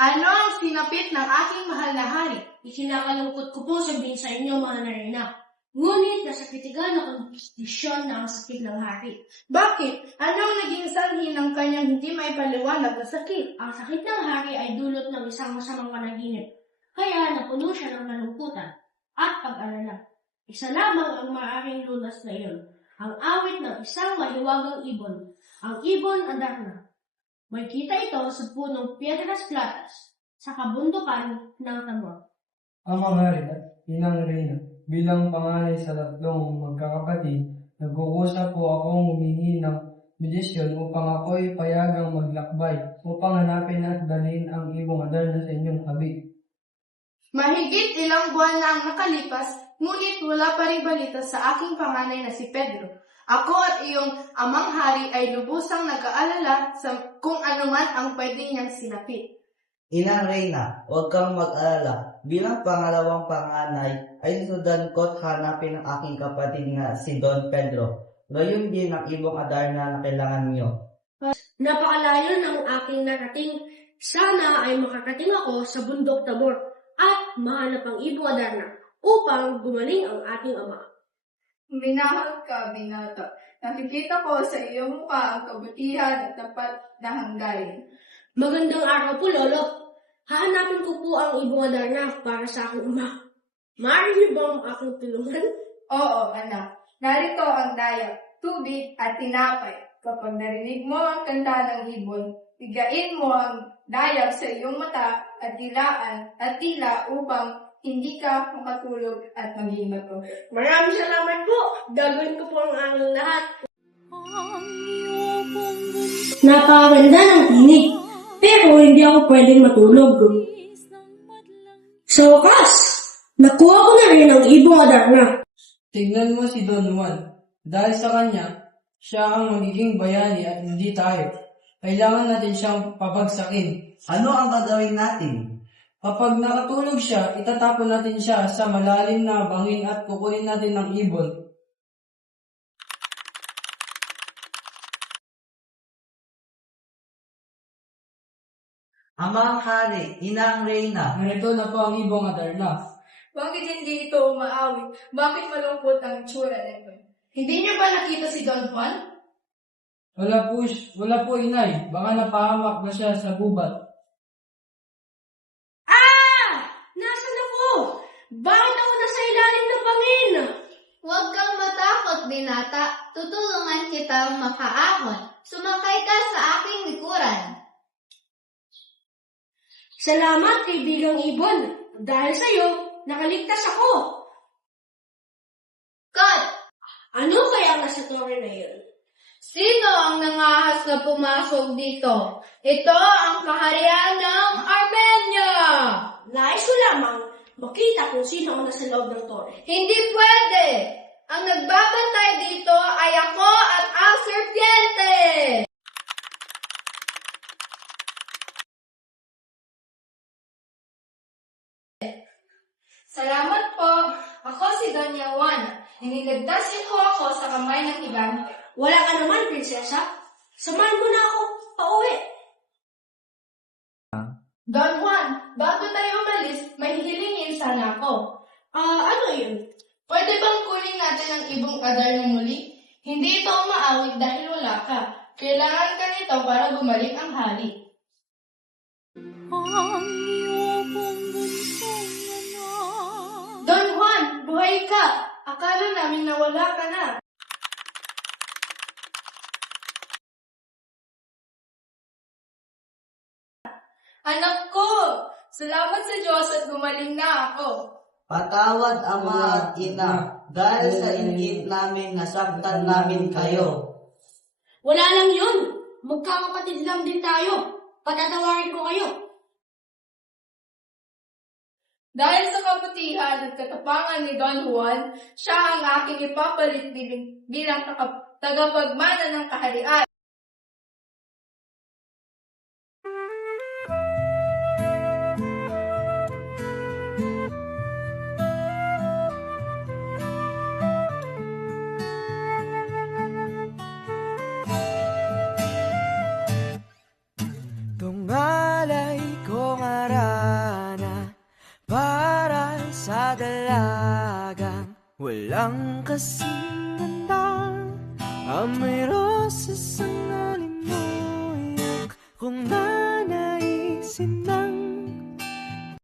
Ano ang sinapit ng aking mahal na hari? Ikinakalungkot ko po sabihin sa inyo, mga narina. Ngunit nasa kritigal na kondisyon na ang sakit ng hari. Bakit? Ano ang naging sanhi ng kanyang hindi maipaliwanag na sakit? Ang sakit ng hari ay dulot ng isang masamang panaginip. Kaya napuno siya ng kalungkutan at pag-alala. Isa lamang ang maaaring lunas na iyon. Ang awit ng isang mahiwagang ibon. Ang ibon Adarna. May kita ito sa punong Piedras Platas sa kabundukan ng Tamor. Amang hari at inang reyna, bilang panganay sa tatlong magkakapatid, nag-uusap po akong humingi ng medisyon upang ako'y payagang maglakbay upang hanapin at dalhin ang ibong Adarna sa inyong habi. Mahigit ilang buwan na ang nakalipas, ngunit wala pa rin balita sa aking panganay na si Pedro. Ako at iyong amang hari ay lubusang nag-aalala sa kung anuman ang pwede niyang sinapit. Inang Reyna, huwag kang mag-alala. Bilang pangalawang panganay, ay sudan ko't hanapin ang aking kapatid nga si Don Pedro. Gayon din ang ibong Adarna na kailangan niyo. Napakalayo ng aking narating. Sana ay makarating ako sa bundok Tabor at mahanap ang ibong Adarna upang gumaling ang ating ama. Minahal ka, binata. Nakikita ko sa iyong mukha ang kabutihan at tapat na hanggayin. Magandang araw po, Lolo. Hahanapin ko po ang ibong Adarna para sa aking ama. Maaari niyo ba ang aking tulungan? Oo, anak. Narito ang dayak, tubig at tinapay. Kapag narinig mo ang kanta ng ibon, bigain mo ang dayak sa iyong mata at dilaan at tila upang hindi ka makatulog at maging matulog. Maraming salamat po. Gagawin ko po ang aking lahat. Napakaganda ng tinig, pero hindi ako pwedeng matulog. Sa wakas, nakuha ko na rin ang ibong Adarna. Tignan mo si Don Juan. Dahil sa kanya, siya ang magiging bayani at hindi tayo. Kailangan natin siyang pabagsakin. Ano ang gagawin natin? Kapag nakatulog siya, itatapon natin siya sa malalim na bangin at kukunin natin ang ibon. Amang hari, Inang Reyna. Narito na po ang ibong Adarna. Bakit hindi ito umaawi? Bakit malungkot ang tsura nito? Hindi niyo ba nakita si Don Juan? Wala po inay. Baka napahamak na siya sa gubat. Nasaan ako? Bakit ako nasa ilalim ng bangin? Huwag kang matakot, binata. Tutulungan kita makaahon. Sumakay ka sa aking likuran. Salamat, kaibigang ibon. Dahil sa'yo, nakaligtas ako. Cut! Ano kaya nasa tore na yun? Sino ang nangahas na pumasok dito? Ito ang kaharian ng Armenia! Nais ko lamang makita kung sino ang nasa loob ng tore. Hindi pwede! Ang nagbabantay dito ay ako at ang serpiente! Salamat po. Ako si Doña Juana. Iniligtas niyo po ako sa kamay ng higante. Wala ka naman, prinsesa. Samahan mo na ako pauwi. Don Juan, bago tayo umalis, may hihilingin sana ako. Ano yun? Pwede bang kunin natin ang ibong Adarna muli? Hindi ito umaawit dahil wala ka. Kailangan ka nito para gumaling ang hari. Don Juan, buhay ka! Akala namin nawala ka na. Anak ko! Salamat sa Diyos at gumaling na ako. Patawad ama at ina, dahil sa inggit namin nasaktan namin kayo. Wala lang yun. Magkakapatid lang din tayo. Patatawarin ko kayo. Dahil sa kabutihan at katapangan ni Don Juan, siya ang aking ipapalit bilang tagapagmana ng kaharian. Tungalay ko nga dalagang walang kasing ganda. Amoy rosas ang alimoyak kung